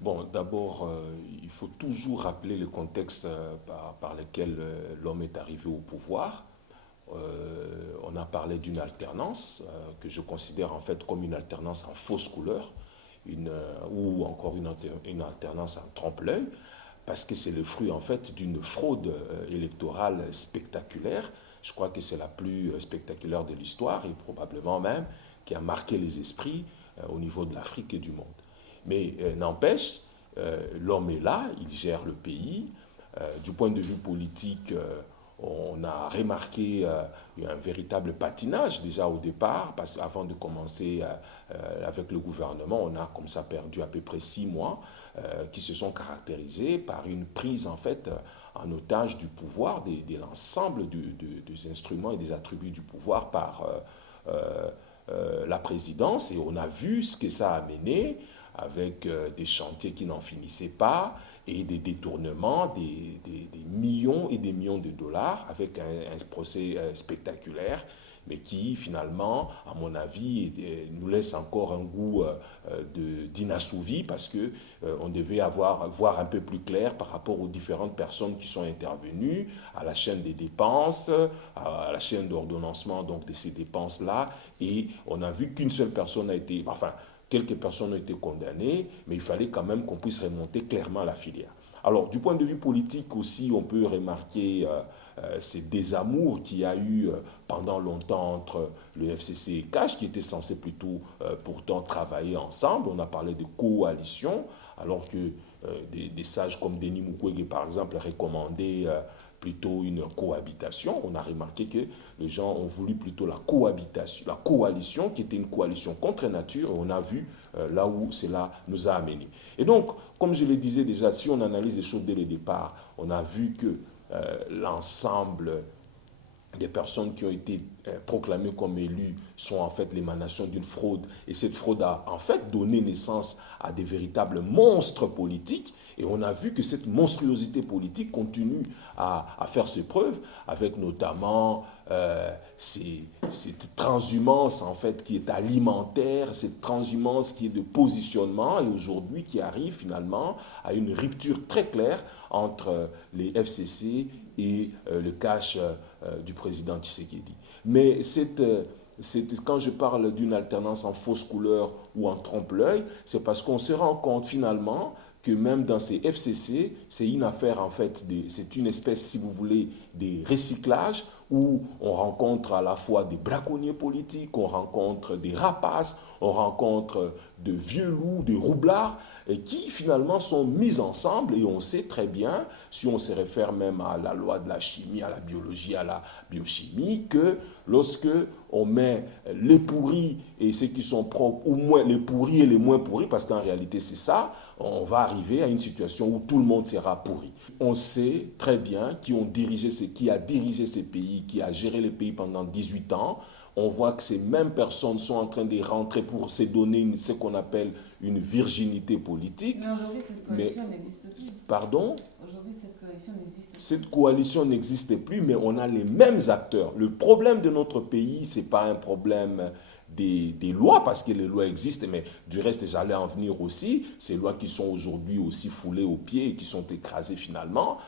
Bon, d'abord, il faut toujours rappeler le contexte par lequel l'homme est arrivé au pouvoir. On a parlé d'une alternance que je considère en fait comme une alternance en fausse couleur ou encore une alternance en trompe-l'œil parce que c'est le fruit en fait d'une fraude électorale spectaculaire. Je crois que c'est la plus spectaculaire de l'histoire et probablement même qui a marqué les esprits au niveau de l'Afrique et du monde. Mais n'empêche, l'homme est là, il gère le pays. Du point de vue politique, on a remarqué un véritable patinage déjà au départ, parce qu'avant de commencer avec le gouvernement, on a comme ça perdu à peu près 6 mois qui se sont caractérisés par une prise en fait en otage du pouvoir, de l'ensemble des instruments et des attributs du pouvoir par la présidence. Et on a vu ce que ça a mené avec des chantiers qui n'en finissaient pas et des détournements, des millions et des millions de dollars avec un procès spectaculaire, mais qui finalement, à mon avis, nous laisse encore un goût d'inassouvi parce que on devait voir un peu plus clair par rapport aux différentes personnes qui sont intervenues à la chaîne des dépenses, à la chaîne d'ordonnancement donc de ces dépenses-là, et on a vu qu'une seule personne a été, enfin, quelques personnes ont été condamnées, mais il fallait quand même qu'on puisse remonter clairement la filière. Alors, du point de vue politique aussi, on peut remarquer ces désamours qu'il y a eu pendant longtemps entre le FCC et CAش, qui étaient censés plutôt pourtant travailler ensemble. On a parlé de coalition, alors que des sages comme Denis Mukwege, par exemple, recommandaient plutôt une cohabitation. On a remarqué que les gens ont voulu plutôt la cohabitation, la coalition, qui était une coalition contre nature, et on a vu là où cela nous a amenés. Et donc, comme je le disais déjà, si on analyse les choses dès le départ, on a vu que l'ensemble des personnes qui ont été proclamées comme élues sont en fait l'émanation d'une fraude. Et cette fraude a en fait donné naissance à des véritables monstres politiques. Et on a vu que cette monstruosité politique continue à faire ses preuves, avec notamment cette transhumance en fait qui est alimentaire, cette transhumance qui est de positionnement et aujourd'hui qui arrive finalement à une rupture très claire entre les FCC et le cash du président Tshisekedi. Mais quand je parle d'une alternance en fausse couleur ou en trompe-l'œil, c'est parce qu'on se rend compte finalement que même dans ces FCC, c'est une affaire en fait, c'est une espèce, si vous voulez, des recyclages où on rencontre à la fois des braconniers politiques, on rencontre des rapaces, on rencontre de vieux loups, des roublards, et qui finalement sont mis ensemble et on sait très bien, si on se réfère même à la loi de la chimie, à la biologie, à la biochimie, que lorsque on met les pourris et ceux qui sont propres, ou moins les pourris et les moins pourris, parce qu'en réalité c'est ça, on va arriver à une situation où tout le monde sera pourri. On sait très bien qui a dirigé ces pays, qui a géré les pays pendant 18 ans. On voit que ces mêmes personnes sont en train de rentrer pour se donner ce qu'on appelle une virginité politique. Mais aujourd'hui, cette Mais, coalition n'existe plus. pardon, Aujourd'hui, cette coalition n'existe plus. cette coalition n'existe plus, mais on a les mêmes acteurs. Le problème de notre pays, ce n'est pas un problème des lois, parce que les lois existent, mais du reste, j'allais en venir aussi, ces lois qui sont aujourd'hui aussi foulées aux pieds et qui sont écrasées finalement,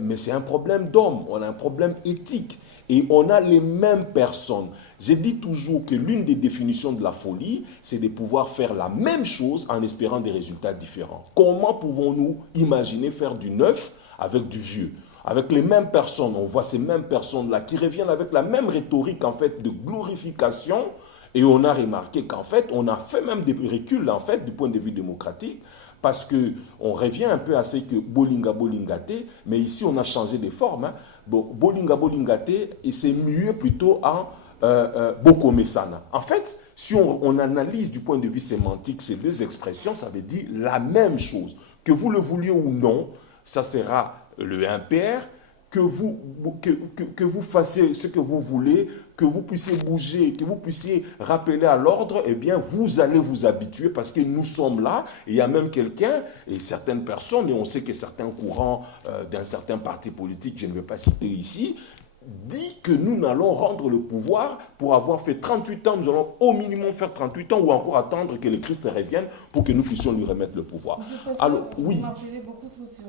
mais c'est un problème d'homme, on a un problème éthique. Et on a les mêmes personnes. J'ai dit toujours que l'une des définitions de la folie, c'est de pouvoir faire la même chose en espérant des résultats différents. Comment pouvons-nous imaginer faire du neuf avec du vieux? Avec les mêmes personnes, on voit ces mêmes personnes-là qui reviennent avec la même rhétorique en fait de glorification. Et on a remarqué qu'en fait, on a fait même des reculs en fait du point de vue démocratique, parce qu'on revient un peu à ce que Bolinga Bolingate, mais ici on a changé de forme. Hein. Bolinga Bolingate, et c'est mieux plutôt en Bokomesana. En fait, si on analyse du point de vue sémantique ces deux expressions, ça veut dire la même chose. Que vous le vouliez ou non, ça sera le impair, que vous fassiez ce que vous voulez, que vous puissiez bouger, que vous puissiez rappeler à l'ordre, eh bien, vous allez vous habituer parce que nous sommes là. Et il y a même quelqu'un et certaines personnes, et on sait que certains courants d'un certain parti politique, je ne vais pas citer ici, dit que nous n'allons rendre le pouvoir pour avoir fait 38 ans, nous allons au minimum faire 38 ans ou encore attendre que le Christ revienne pour que nous puissions lui remettre le pouvoir. Alors, oui. Vous m'appelez beaucoup trop sur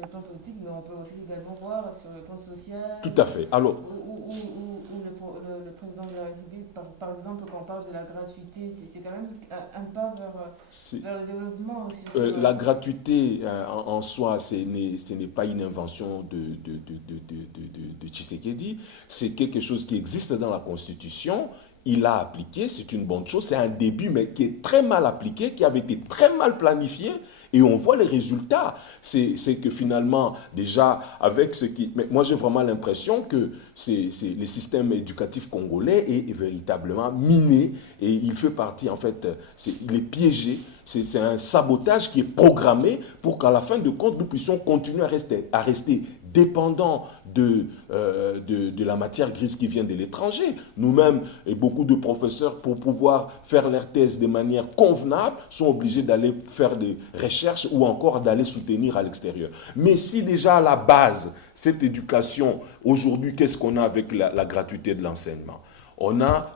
le plan politique, mais on peut aussi également voir sur le plan social. Tout à fait. Alors, où le président de la République, par exemple, quand on parle de la gratuité, c'est quand même un pas vers le développement aussi. La gratuité en soi, ce n'est pas une invention de Tshisekedi, c'est quelque chose qui existe dans la Constitution. Il l'a appliqué, c'est une bonne chose, c'est un début, mais qui est très mal appliqué, qui avait été très mal planifié, et on voit les résultats. C'est que finalement, déjà, avec ce qui... Mais moi, j'ai vraiment l'impression que le système éducatif congolais est véritablement miné, et il fait partie, en fait, il est piégé. C'est un sabotage qui est programmé pour qu'à la fin de compte, nous puissions continuer à rester dépendants de la matière grise qui vient de l'étranger. Nous-mêmes, et beaucoup de professeurs, pour pouvoir faire leurs thèses de manière convenable, sont obligés d'aller faire des recherches ou encore d'aller soutenir à l'extérieur. Mais si déjà à la base, cette éducation, aujourd'hui, qu'est-ce qu'on a avec la gratuité de l'enseignement? On a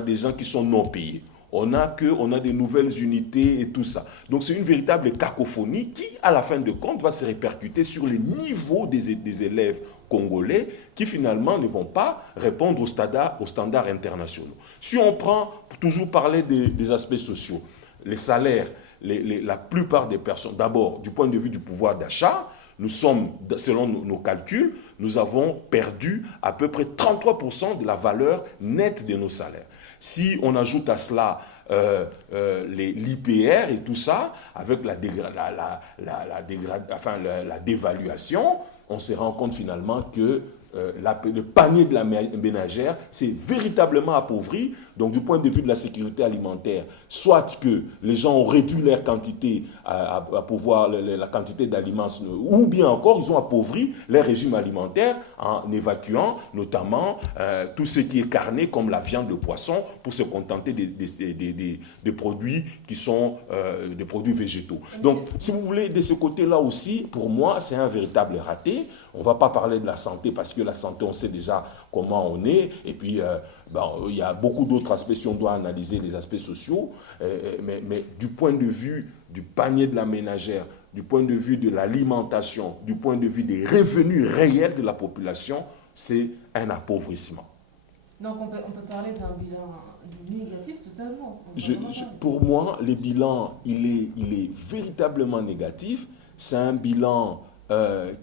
des gens qui sont non payés. On a des nouvelles unités et tout ça. Donc c'est une véritable cacophonie qui, à la fin de compte, va se répercuter sur les niveaux des élèves congolais qui finalement ne vont pas répondre aux standards internationaux. Si on prend, toujours parler des aspects sociaux, les salaires, la plupart des personnes, d'abord du point de vue du pouvoir d'achat, nous sommes, selon nos calculs, nous avons perdu à peu près 33% de la valeur nette de nos salaires. Si on ajoute à cela l'IPR et tout ça, avec la dévaluation, on se rend compte finalement que le panier de la ménagère s'est véritablement appauvri. Donc du point de vue de la sécurité alimentaire, soit que les gens ont réduit leur quantité la quantité d'aliments, ou bien encore ils ont appauvri leur régime alimentaire en évacuant notamment tout ce qui est carné comme la viande, le poisson, pour se contenter des produits qui sont des produits végétaux. Donc si vous voulez, de ce côté-là aussi, pour moi c'est un véritable raté. On ne va pas parler de la santé parce que la santé, on sait déjà comment on est. Et puis, il y a beaucoup d'autres aspects si on doit analyser les aspects sociaux. Mais du point de vue du panier de la ménagère, du point de vue de l'alimentation, du point de vue des revenus réels de la population, c'est un appauvrissement. Donc on peut parler d'un bilan négatif totalement. Pour moi, le bilan, il est véritablement négatif. C'est un bilan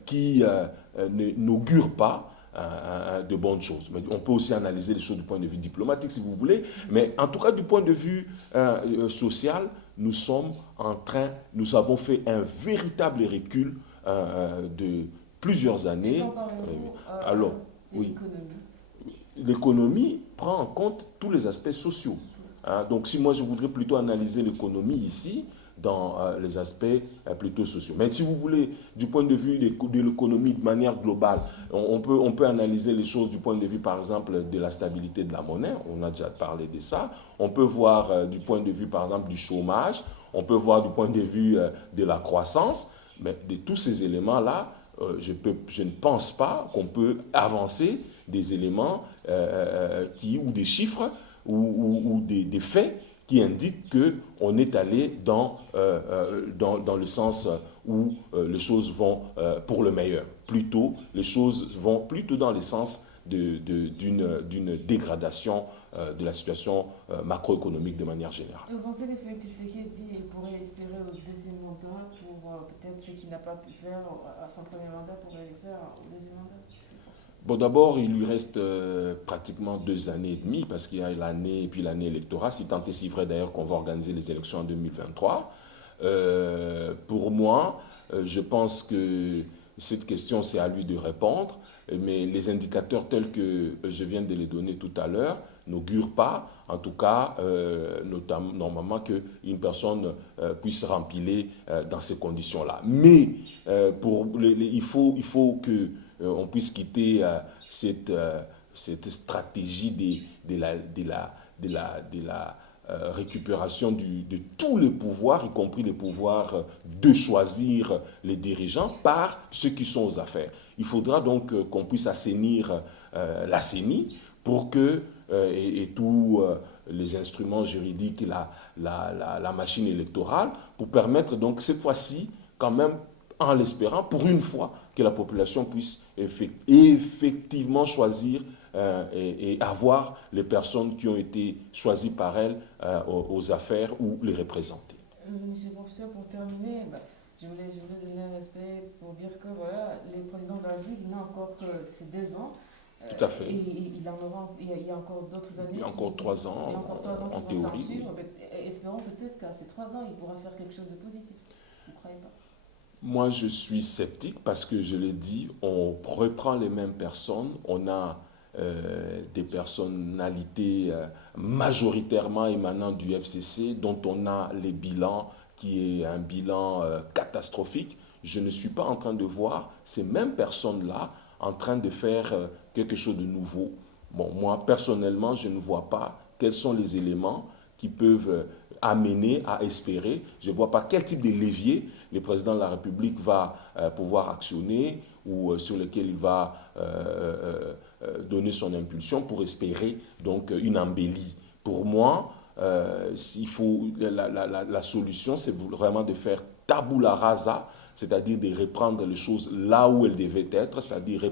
qui n'augure pas de bonnes choses. Mais on peut aussi analyser les choses du point de vue diplomatique si vous voulez, mais en tout cas du point de vue social, nous avons fait un véritable recul de plusieurs années. Alors, oui, l'économie prend en compte tous les aspects sociaux. Donc si moi je voudrais plutôt analyser l'économie ici, dans les aspects plutôt sociaux. Mais si vous voulez, du point de vue de l'économie de manière globale, on peut analyser les choses du point de vue, par exemple, de la stabilité de la monnaie. On a déjà parlé de ça. On peut voir du point de vue, par exemple, du chômage. On peut voir du point de vue de la croissance. Mais de tous ces éléments-là, je ne pense pas qu'on peut avancer des éléments ou des chiffres ou des faits qui indique qu'on est allé dans le sens où les choses vont pour le meilleur. Plutôt, les choses vont plutôt dans le sens d'une dégradation de la situation macroéconomique de manière générale. Vous pensez que Félix Tshisekedi pourrait espérer au deuxième mandat pour peut-être ce qu'il n'a pas pu faire à son premier mandat, pourrait le faire au deuxième mandat? Bon, d'abord, il lui reste pratiquement 2 années et demie parce qu'il y a l'année et puis l'année électorale, si tant est si vrai d'ailleurs qu'on va organiser les élections en 2023. Pour moi, je pense que cette question, c'est à lui de répondre, mais les indicateurs tels que je viens de les donner tout à l'heure n'augurent pas, en tout cas, normalement, qu'une personne puisse rempiler dans ces conditions-là. Mais il faut que on puisse quitter cette stratégie de la récupération de tous les pouvoirs, y compris les pouvoirs de choisir les dirigeants par ceux qui sont aux affaires. Il faudra donc qu'on puisse assainir la CENI pour que, et tous les instruments juridiques, la machine électorale, pour permettre donc cette fois-ci, quand même, en l'espérant, pour une fois, que la population puisse effectivement choisir et avoir les personnes qui ont été choisies par elle aux affaires ou les représenter. Monsieur le professeur, pour terminer, je voulais donner un aspect pour dire que voilà, les présidents de la République n'ont encore que ces 2 ans. Tout à fait. Et il y a encore d'autres années. Il y a encore 3 ans, il y a encore 3 ans en qui vont s'en théorie. suivre. Espérons peut-être qu'à ces 3 ans, il pourra faire quelque chose de positif. Vous ne croyez pas? Moi, je suis sceptique parce que, je l'ai dit, on reprend les mêmes personnes. On a des personnalités majoritairement émanant du FCC, dont on a les bilans, qui est un bilan catastrophique. Je ne suis pas en train de voir ces mêmes personnes-là en train de faire quelque chose de nouveau. Bon, moi, personnellement, je ne vois pas quels sont les éléments qui peuvent amener à espérer. Je ne vois pas quel type de levier le président de la République va pouvoir actionner ou sur lequel il va donner son impulsion pour espérer donc une embellie. Pour moi, la solution, c'est vraiment de faire tabula rasa, c'est-à-dire de reprendre les choses là où elles devaient être, c'est-à-dire